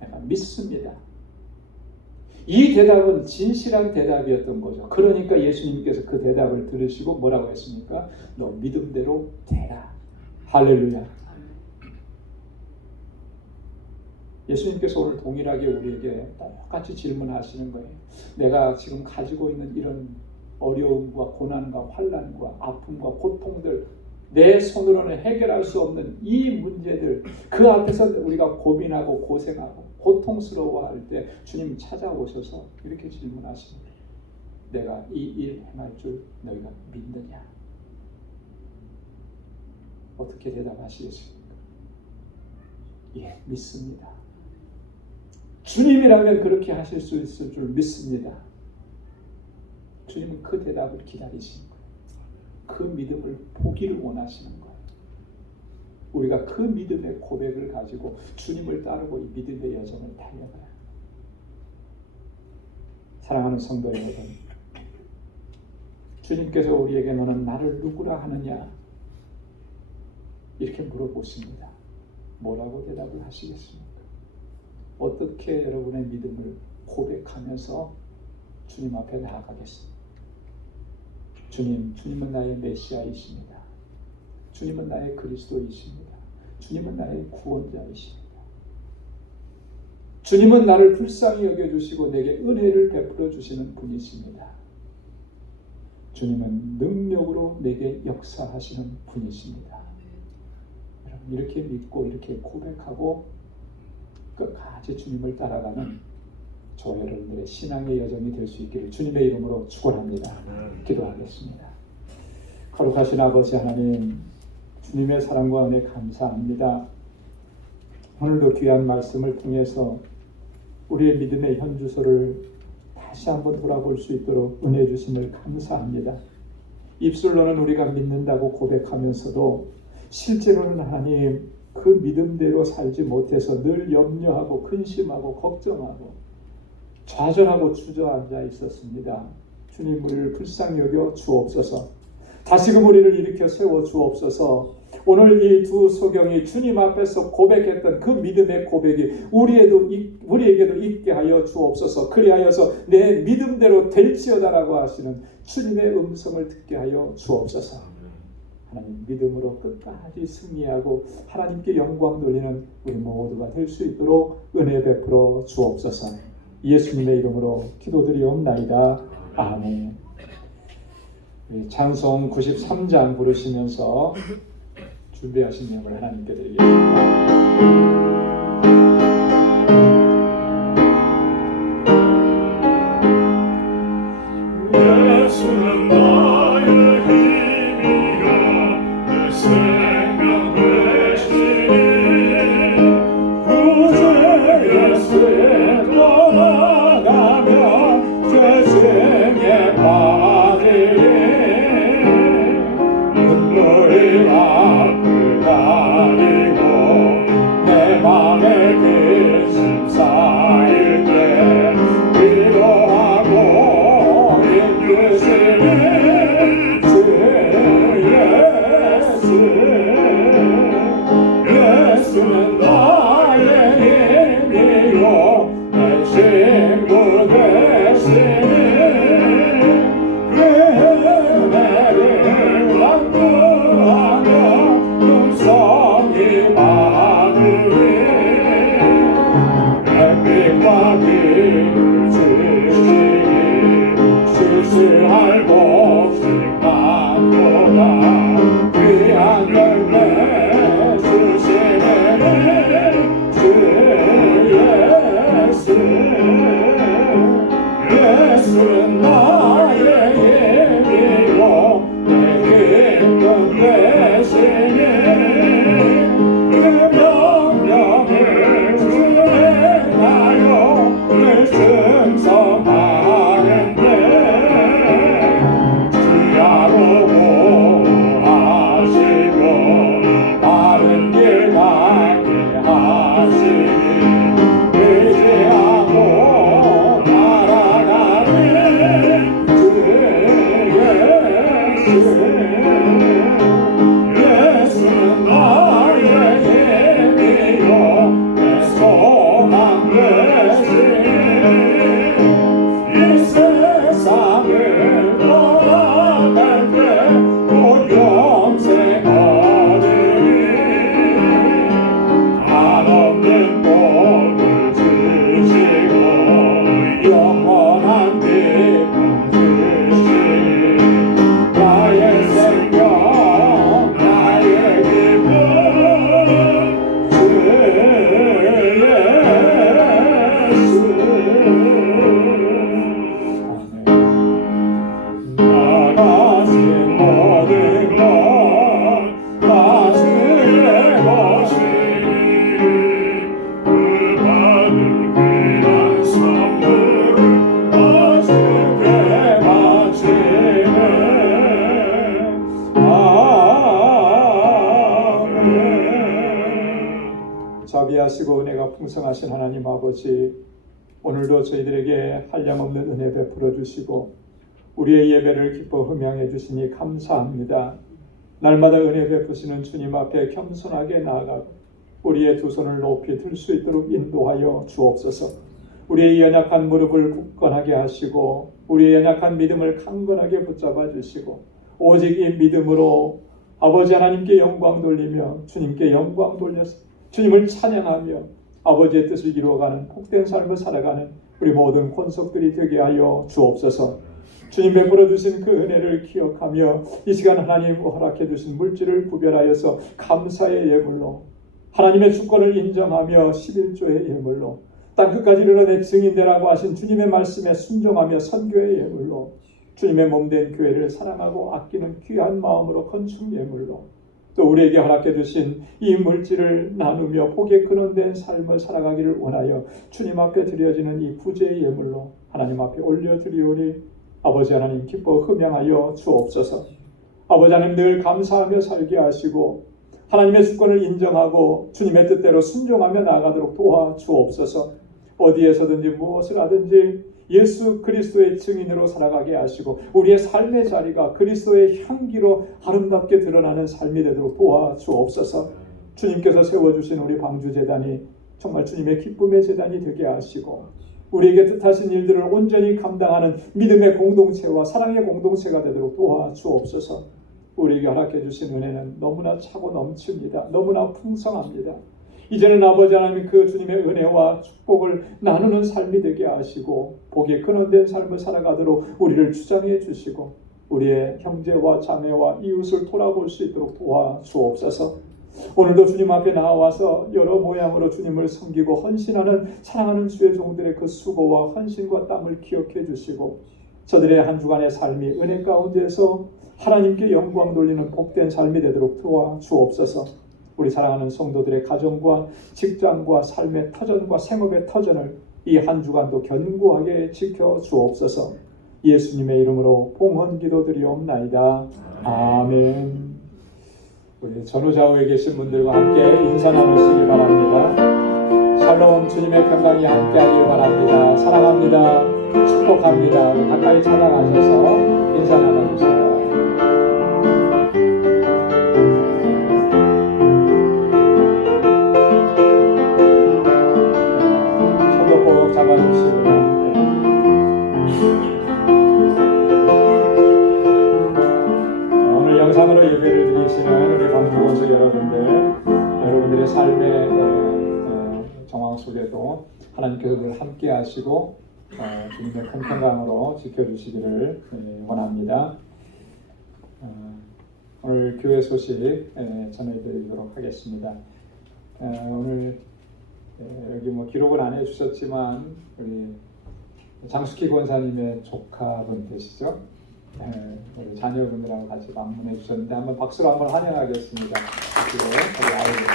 내가 믿습니다. 이 대답은 진실한 대답이었던 거죠. 그러니까 예수님께서 그 대답을 들으시고 뭐라고 했습니까? 너 믿음대로 되라. 할렐루야. 예수님께서 오늘 동일하게 우리에게 똑같이 질문하시는 거예요. 내가 지금 가지고 있는 이런 어려움과 고난과 환난과 아픔과 고통들, 내 손으로는 해결할 수 없는 이 문제들, 그 앞에서 우리가 고민하고 고생하고 고통스러워할 때 주님 찾아오셔서 이렇게 질문하십니다. 내가 이 일 행할 줄 너희가 믿느냐? 어떻게 대답하시겠습니까? 예, 믿습니다. 주님이라면 그렇게 하실 수 있을 줄 믿습니다. 주님은 그 대답을 기다리시는 거예요. 그 믿음을 보기를 원하시는 거예요. 우리가 그 믿음의 고백을 가지고 주님을 따르고 이 믿음의 여정을 달려가요. 사랑하는 성도 여러분, 주님께서 우리에게 너는 나를 누구라 하느냐? 이렇게 물어보십니다. 뭐라고 대답을 하시겠습니까? 어떻게 여러분의 믿음을 고백하면서 주님 앞에 나아가겠습니까? 주님, 주님은 나의 메시아이십니다. 주님은 나의 그리스도이십니다. 주님은 나의 구원자이십니다. 주님은 나를 불쌍히 여겨주시고 내게 은혜를 베풀어 주시는 분이십니다. 주님은 능력으로 내게 역사하시는 분이십니다. 여러분, 이렇게 믿고 이렇게 고백하고 끝까지 주님을 따라가는 저 여러분들의 신앙의 여정이 될 수 있기를 주님의 이름으로 축원합니다. 기도하겠습니다. 거룩하신 아버지 하나님, 주님의 사랑과 은혜 감사합니다. 오늘도 귀한 말씀을 통해서 우리의 믿음의 현주소를 다시 한번 돌아볼 수 있도록 은혜 주심을 감사합니다. 입술로는 우리가 믿는다고 고백하면서도 실제로는 하나님 그 믿음대로 살지 못해서 늘 염려하고 근심하고 걱정하고 좌절하고 주저앉아 있었습니다. 주님, 우리를 불쌍히 여겨 주옵소서. 다시금 우리를 일으켜 세워 주옵소서. 오늘 이 두 소경이 주님 앞에서 고백했던 그 믿음의 고백이 우리에게도 있게 하여 주옵소서. 그리하여서 내 믿음대로 될지어다라고 하시는 주님의 음성을 듣게 하여 주옵소서. 하나님, 믿음으로 끝까지 승리하고 하나님께 영광 돌리는 우리 모두가 될 수 있도록 은혜 베풀어 주옵소서. 예수님의 이름으로 기도드리옵나이다. 아멘. 찬송 93장 부르시면서 준비하신 내용을 하나님께 드리겠습니다. 예수는 나의 힘이요 내 생명 되시니 구주의 예수에 떠나가며 죄짐에 빠지니 눈물이 앞을 가리고 내 예수는 나의 힘이요 내 소망 되시니 이 세상을 떠나갈 때곧 영생 얻으니 한없는 복을 주시고 영원한 기쁨 주시니 나의 생명 나의 기쁨 주 예수 나가신 모든 것 다스의 것이니 그 받은 귀한 선물을 다스게 바치네 아멘. 자비하시고 은혜가 풍성하신 하나님 아버지, 오늘도 저희들에게 한량없는 은혜 베풀어 주시고 우리의 예배를 기뻐 흠양해 주시니 감사합니다. 날마다 은혜 베푸시는 주님 앞에 겸손하게 나아가고 우리의 두 손을 높이 들 수 있도록 인도하여 주옵소서. 우리의 연약한 무릎을 굳건하게 하시고 우리의 연약한 믿음을 강건하게 붙잡아 주시고 오직 이 믿음으로 아버지 하나님께 영광 돌리며 주님께 영광 돌려서 주님을 찬양하며 아버지의 뜻을 이루어가는 복된 삶을 살아가는 우리 모든 권속들이 되게 하여 주옵소서. 주님 베풀어 주신 그 은혜를 기억하며 이 시간 하나님 허락해 주신 물질을 구별하여서 감사의 예물로 하나님의 주권을 인정하며 11조의 예물로 땅끝까지 이르러내 증인되라고 하신 주님의 말씀에 순종하며 선교의 예물로 주님의 몸된 교회를 사랑하고 아끼는 귀한 마음으로 건축 예물로 또 우리에게 허락해 주신 이 물질을 나누며 복에 근원된 삶을 살아가기를 원하여 주님 앞에 드려지는 이 부재의 예물로 하나님 앞에 올려드리오니 아버지 하나님 기뻐 흠양하여 주옵소서. 아버지 하나님 늘 감사하며 살게 하시고 하나님의 주권을 인정하고 주님의 뜻대로 순종하며 나아가도록 도와주옵소서. 어디에서든지 무엇을 하든지 예수 그리스도의 증인으로 살아가게 하시고 우리의 삶의 자리가 그리스도의 향기로 아름답게 드러나는 삶이 되도록 도와주옵소서. 주님께서 세워주신 우리 방주재단이 정말 주님의 기쁨의 재단이 되게 하시고 우리에게 뜻하신 일들을 온전히 감당하는 믿음의 공동체와 사랑의 공동체가 되도록 도와주옵소서. 우리에게 허락해 주신 은혜는 너무나 차고 넘칩니다. 너무나 풍성합니다. 이제는 아버지 하나님 그 주님의 은혜와 축복을 나누는 삶이 되게 하시고 복에 근원된 삶을 살아가도록 우리를 주장해 주시고 우리의 형제와 자매와 이웃을 돌아볼 수 있도록 도와주옵소서. 오늘도 주님 앞에 나와서 여러 모양으로 주님을 섬기고 헌신하는 사랑하는 주의 종들의 그 수고와 헌신과 땀을 기억해 주시고 저들의 한 주간의 삶이 은혜 가운데서 하나님께 영광 돌리는 복된 삶이 되도록 도와주옵소서. 우리 사랑하는 성도들의 가정과 직장과 삶의 터전과 생업의 터전을 이 한 주간도 견고하게 지켜주옵소서. 예수님의 이름으로 봉헌 기도드리옵나이다. 아멘. 우리 전후좌우에 계신 분들과 함께 인사 나누시기 바랍니다. 샬롬, 주님의 평강이 함께하길 바랍니다. 사랑합니다. 축복합니다. 우리 가까이 찾아가셔서 인사 나눠주세요. 손도 꼭 잡아주시고요. 오늘 영상으로 예배를 드리시는 우리 방주원수 여러분들의 삶의 정황 속에도 하나님께서 늘 함께 하시고 주님의 큰 평강으로 지켜주시기를 원합니다. 오늘 교회 소식 전해드리도록 하겠습니다. 오늘 여기 기록은 안 해주셨지만 우리 장숙희 권사님의 조카분 되시죠? 우리 자녀분들하고 같이 방문해 주셨는데 한번 박수로 한번 환영하겠습니다. 우리 아이들.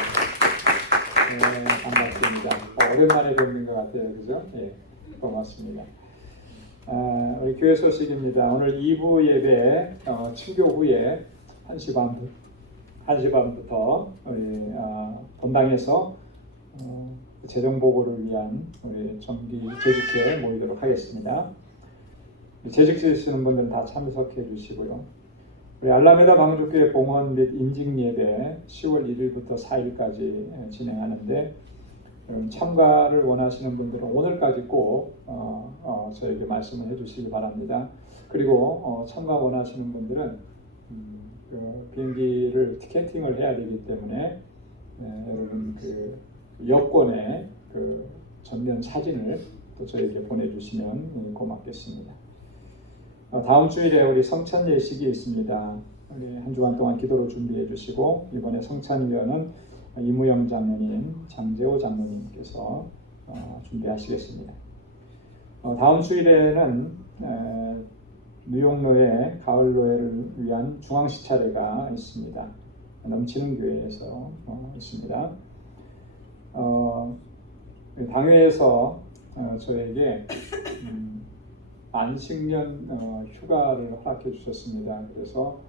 반갑습니다. 오랜만에 뵙는 것 같아요, 그죠? 고맙습니다. 우리 교회 소식입니다. 오늘 2부 예배 친교 후에 1시 반부터 우리 본당에서 재정 보고를 위한 우리 정기 재직회 모이도록 하겠습니다. 재직 지으시는 분들은 다 참석해 주시고요. 우리 알라메다 방주교회 봉헌 및 인직 예배 10월 1일부터 4일까지 진행하는데 참가를 원하시는 분들은 오늘까지 꼭 저에게 말씀을 해주시기 바랍니다. 그리고 참가 원하시는 분들은 그 비행기를 티켓팅을 해야 되기 때문에 여러분 그 여권의 그 전면 사진을 또 저에게 보내주시면 고맙겠습니다. 다음 주일에 우리 성찬 예식이 있습니다. 우리 한 주간 동안 기도로 준비해 주시고 이번에 성찬위원은 이무영 장로님, 장재호 장로님께서 준비하시겠습니다. 다음 주일에는 뉴욕로의 가을노회를 위한 중앙시차례가 있습니다. 넘치는 교회에서 있습니다. 당회에서 저에게 안식년 휴가를 허락해 주셨습니다. 그래서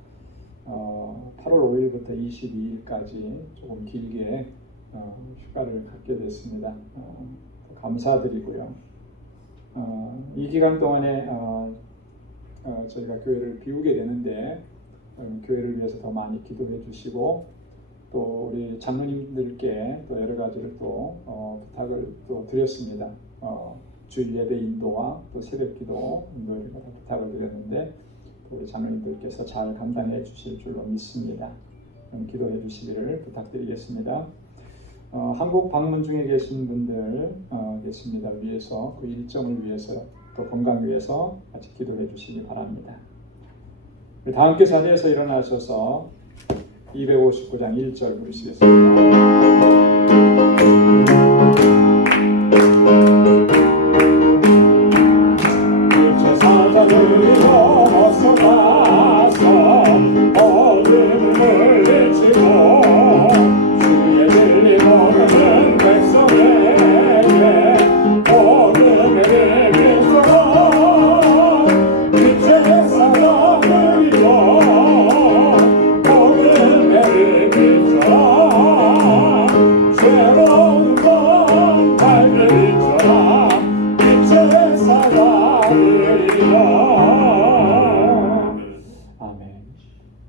8월 5일부터 22일까지 조금 길게 휴가를 갖게 됐습니다. 감사드리고요. 이 기간 동안에 저희가 교회를 비우게 되는데 교회를 위해서 더 많이 기도해 주시고 또 우리 장로님들께 또 여러 가지를 또 부탁을 또 드렸습니다. 주일 예배 인도와 또 새벽 기도 인도를 부탁을 드렸는데 우리 장로님들께서 잘 감당해 주실 줄로 믿습니다. 기도해 주시기를 부탁드리겠습니다. 한국 방문 중에 계신 분들 계십니다. 위해서 그 일정을 위해서 또 건강 위해서 같이 기도해 주시기 바랍니다. 다 함께 자리에서 일어나셔서 259장 1절 부르시겠습니다.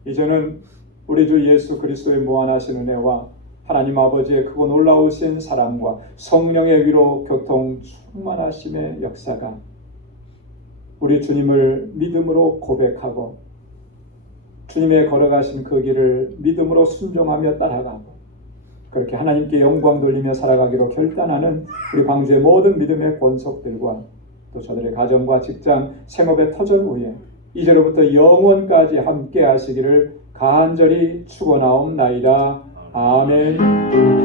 이제는 우리 주 예수 그리스도의 무한하신 은혜와 하나님 아버지의 크고 놀라우신 사랑과 성령의 위로 교통 충만하심의 역사가 우리 주님을 믿음으로 고백하고 주님의 걸어가신 그 길을 믿음으로 순종하며 따라가고 그렇게 하나님께 영광 돌리며 살아가기로 결단하는 우리 광주의 모든 믿음의 권속들과 또 저들의 가정과 직장, 생업의 터전 위에 이제로부터 영원까지 함께 하시기를 간절히 축원하옵나이다. 아멘.